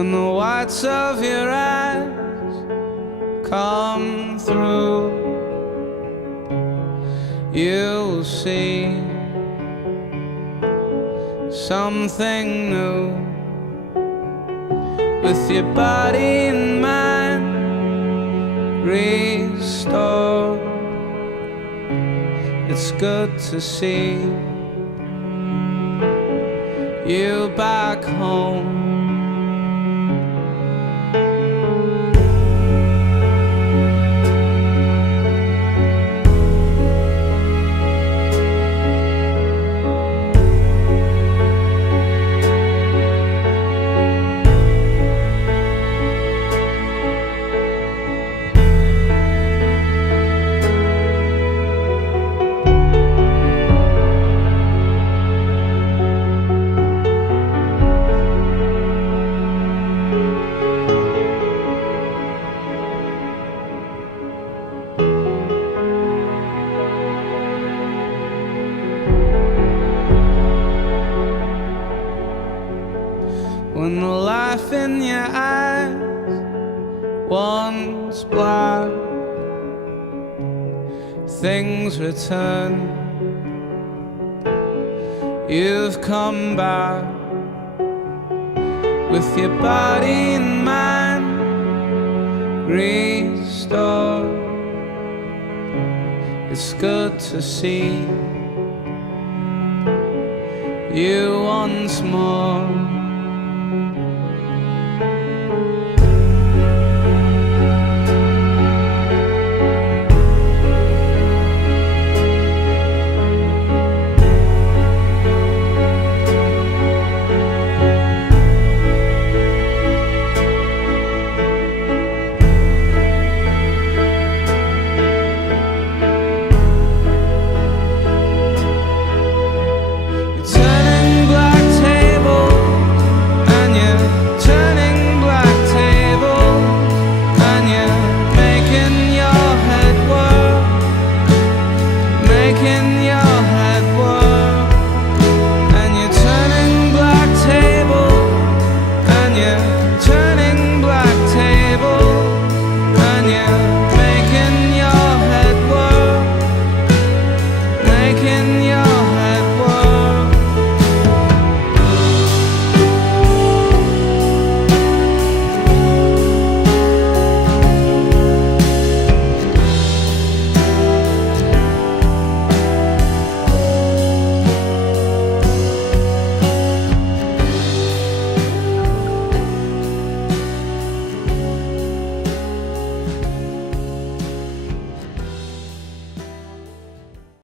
when the whites of your eyes come through, you'll see something new. With your body and mind restored, it's good to see you back home. When the life in your eyes once black, things return. You've come back with your body and mind restored. It's good to see you once more.